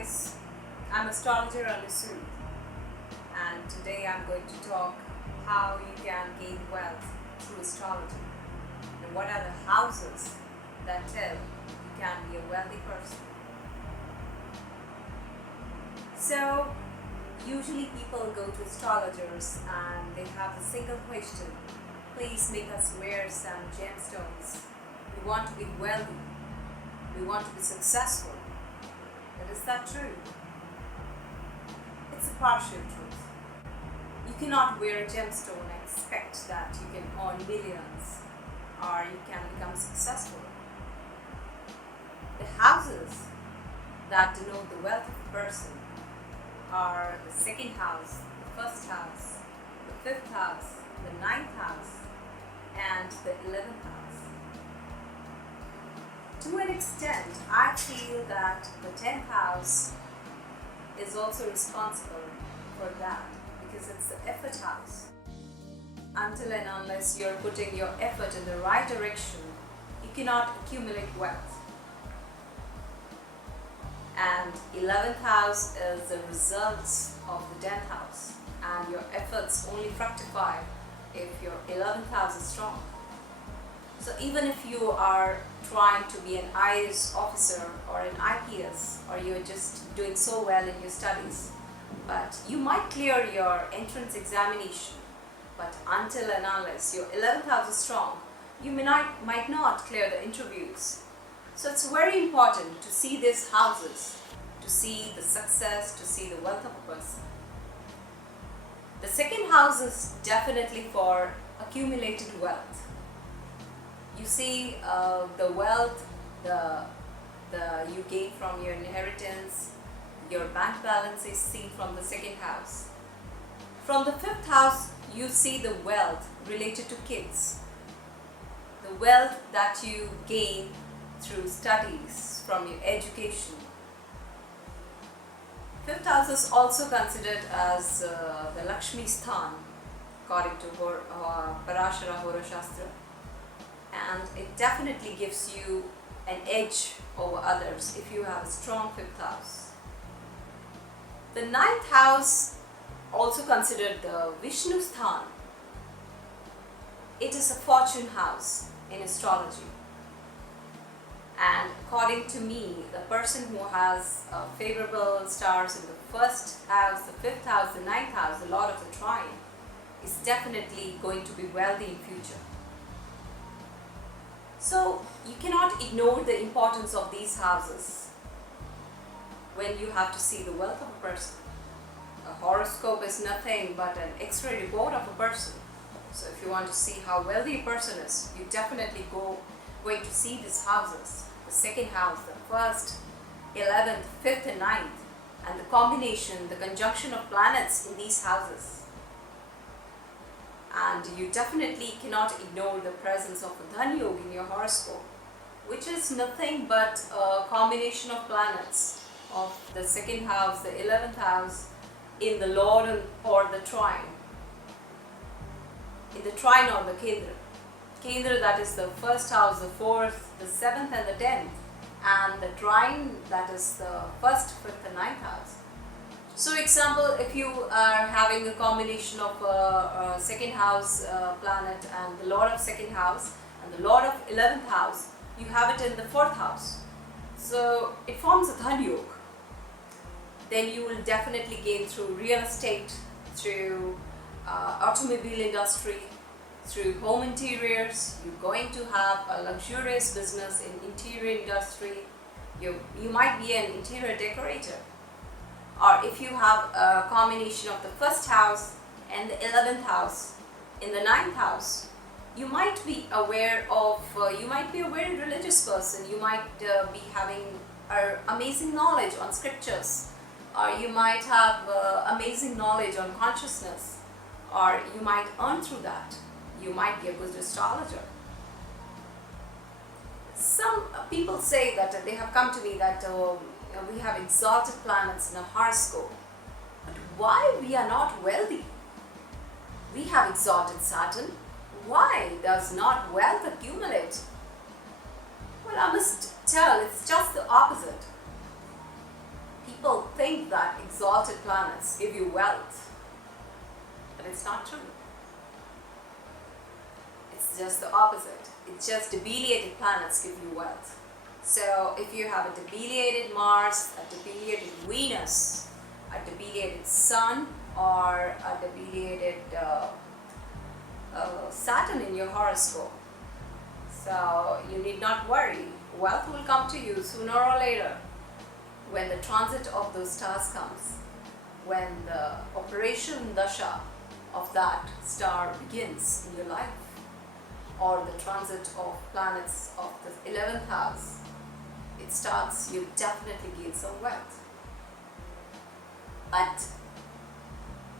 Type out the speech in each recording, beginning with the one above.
guys, I'm astrologer Alisu, and today I'm going to talk how you can gain wealth through astrology and what are the houses that tell you can be a wealthy person. So usually people go to astrologers and they have a single question: please make us wear some gemstones. We want to be wealthy. We want to be successful. But is that true? It's a partial truth. You cannot wear a gemstone and expect that you can earn millions or you can become successful. The houses that denote the wealth of a person are the second house, the first house, the fifth house, the ninth house, and the 11th house. To an extent, I feel that the 10th house is also responsible for that because it's the effort house. Until and unless you're putting your effort in the right direction, you cannot accumulate wealth. And 11th house is the result of the 10th house, and your efforts only fructify if your 11th house is strong. So even if you are trying to be an IAS officer or an IPS, or you're just doing so well in your studies, but you might clear your entrance examination, but until and unless your 11th house is strong, you might not clear the interviews. So it's very important to see these houses, to see the success, to see the wealth of a person. The second house is definitely for accumulated wealth. You see the wealth you gain from your inheritance, your bank balance is seen from the second house. From the fifth house, you see the wealth related to kids, the wealth that you gain through studies, from your education. Fifth house is also considered as the Lakshmi Sthan, according to Parashara Hora Shastra. And it definitely gives you an edge over others if you have a strong fifth house. The ninth house, also considered the Vishnu Sthan, it is a fortune house in astrology. And according to me, the person who has favorable stars in the first house, the fifth house, the ninth house, the Lord of the Trine, is definitely going to be wealthy in future. So you cannot ignore the importance of these houses when you have to see the wealth of a person. A horoscope is nothing but an X-ray report of a person. So if you want to see how wealthy a person is, you definitely going to see these houses. The second house, the first, 11th, 5th and 9th, and the combination, the conjunction of planets in these houses. And you definitely cannot ignore the presence of a Dhan Yoga in your horoscope, which is nothing but a combination of planets of the second house, the 11th house, in the Lord or the Trine. In the Trine or the Kendra. Kendra, that is the first house, the fourth, the 7th and the 10th. And the Trine, that is the first, fifth and ninth house. So example, if you are having a combination of a second house planet and the Lord of second house and the Lord of 11th house, you have it in the fourth house. So it forms a Dhan Yoga. Then you will definitely gain through real estate, through automobile industry, through home interiors. You're going to have a luxurious business in interior industry. You might be an interior decorator. Or if you have a combination of the first house and the 11th house in the ninth house, you might be aware of, you might be a very religious person. You might be having amazing knowledge on scriptures, or you might have amazing knowledge on consciousness, or you might earn through that. You might be a good astrologer. Some people say that they have come to me that we have exalted planets in a horoscope, but why we are not wealthy? We have exalted Saturn. Why does not wealth accumulate? Well, I must tell, it's just the opposite. people think that exalted planets give you wealth, but it's not true. It's just the opposite. It's just debiliated planets give you wealth. So if you have a debiliated Mars, a debiliated Venus, a debiliated Sun, or a debiliated Saturn in your horoscope, so you need not worry. Wealth will come to you sooner or later when the transit of those stars comes, when the operation dasha of that star begins in your life, or the transit of planets of the 11th house, it starts, you definitely gain some wealth. But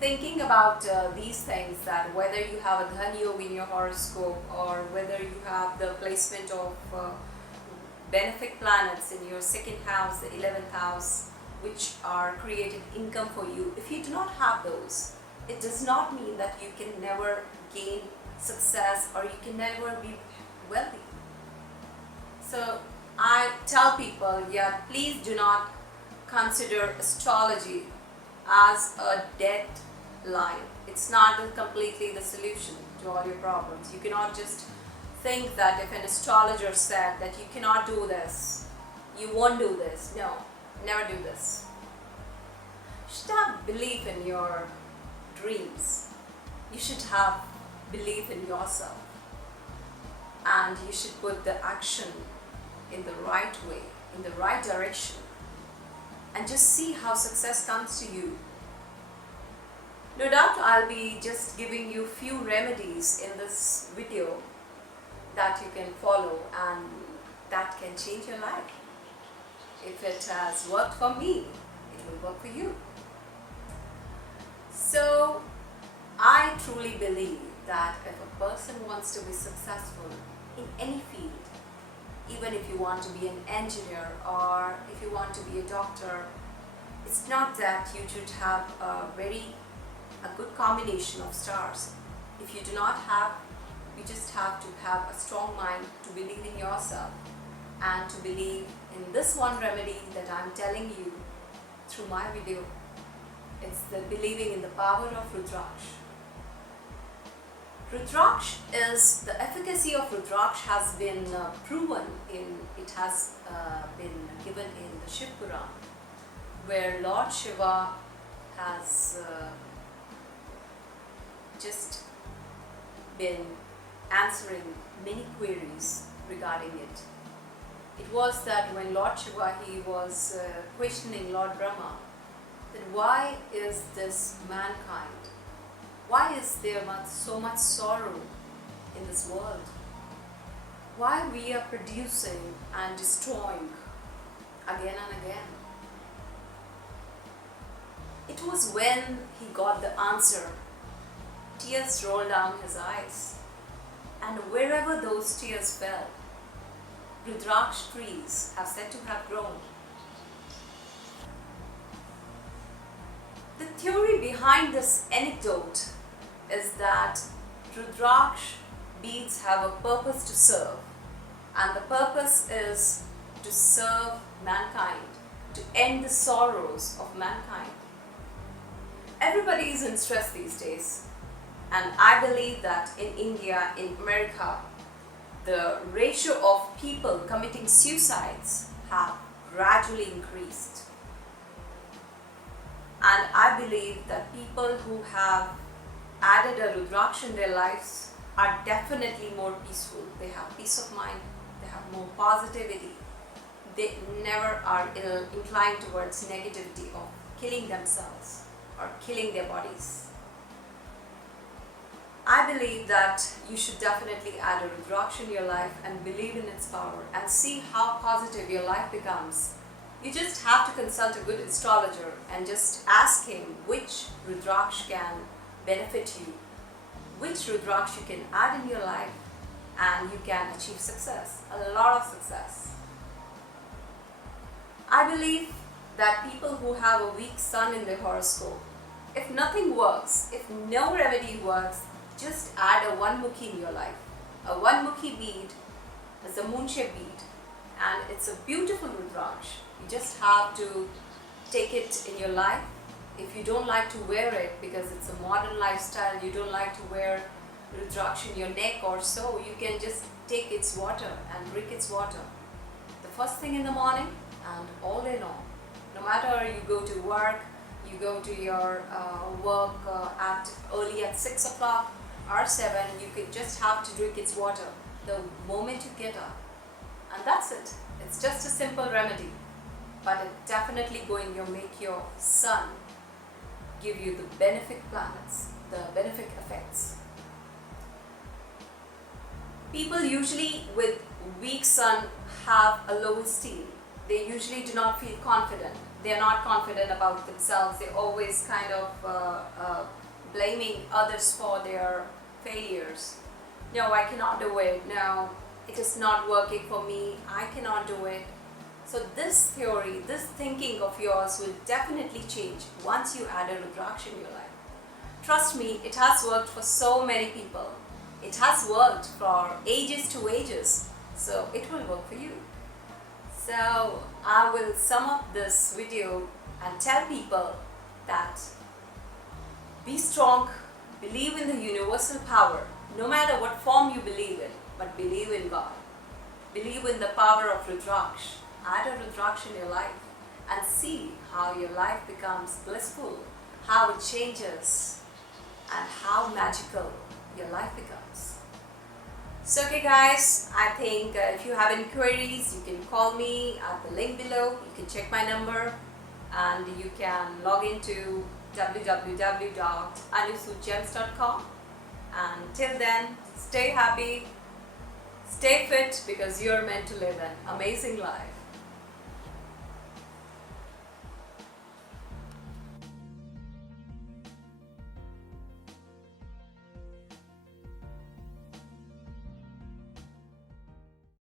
thinking about these things, that whether you have a Dhan Yoga in your horoscope, or whether you have the placement of benefic planets in your second house, the 11th house, which are creating income for you, if you do not have those, it does not mean that you can never gain success or you can never be wealthy. So I tell people, yeah, please do not consider astrology as a dead line. It's not completely the solution to all your problems. You cannot just think that if an astrologer said that you cannot do this, you won't do this. No, never do this. You should have belief in your dreams. You should have belief in yourself. And you should put the action in the right way, in the right direction. And just see how success comes to you. No doubt I'll be just giving you few remedies in this video that you can follow and that can change your life. If it has worked for me, it will work for you. So I truly believe that if a person wants to be successful in any field, even if you want to be an engineer or if you want to be a doctor, it's not that you should have a good combination of stars. If you do not have, you just have to have a strong mind to believe in yourself and to believe in this one remedy that I'm telling you through my video. It's the believing in the power of Rudraksh. Rudraksh is, the efficacy of Rudraksh has been proven it has been given in the Shiv Puran, where Lord Shiva has just been answering many queries regarding it. It was that when Lord Shiva, he was questioning Lord Brahma, that why is this mankind? Why is there so much sorrow in this world? Why we are producing and destroying again and again? It was when he got the answer, tears rolled down his eyes, and wherever those tears fell, Rudraksh trees are said to have grown. The theory behind this anecdote is that Rudraksh beads have a purpose to serve, and the purpose is to serve mankind, to end the sorrows of mankind. Everybody is in stress these days, and I believe that in India, in America, the ratio of people committing suicides have gradually increased. And I believe that people who have added a Rudraksh in their lives are definitely more peaceful. They have peace of mind, they have more positivity. They never are inclined towards negativity of killing themselves or killing their bodies. I believe that you should definitely add a Rudraksh in your life and believe in its power and see how positive your life becomes. You just have to consult a good astrologer and just ask him which Rudraksh can benefit you, which Rudraksh you can add in your life, and you can achieve success, a lot of success. I believe that people who have a weak sun in their horoscope, if nothing works, if no remedy works, just add a one mukhi in your life. A one mukhi bead is a moon-shaped bead, and it's a beautiful Rudraksh. You just have to take it in your life. If you don't like to wear it because it's a modern lifestyle, you don't like to wear Rudraksh in your neck or so, you can just take its water and drink its water the first thing in the morning and all day long. No matter you go to work, you go to your work early at 6 o'clock or 7, you can just have to drink its water the moment you get up. And that's it. It's just a simple remedy, but it definitely going to make your sun give you the benefic planets, the benefic effects. People usually with weak sun have a low esteem. They usually do not feel confident. They are not confident about themselves. They're always kind of blaming others for their failures. No, I cannot do it. No, it is not working for me. I cannot do it. So this theory, this thinking of yours will definitely change once you add a Rudraksh in your life. Trust me, it has worked for so many people. It has worked for ages to ages. So it will work for you. So I will sum up this video and tell people that be strong, believe in the universal power, no matter what form you believe in, but believe in God. Believe in the power of Rudraksh. Add a Rudraksh in your life and see how your life becomes blissful, how it changes, and how magical your life becomes. So okay guys, I think if you have any queries, you can call me at the link below. You can check my number and you can log into www.anusudgems.com. And till then, stay happy, stay fit, because you're meant to live an amazing life.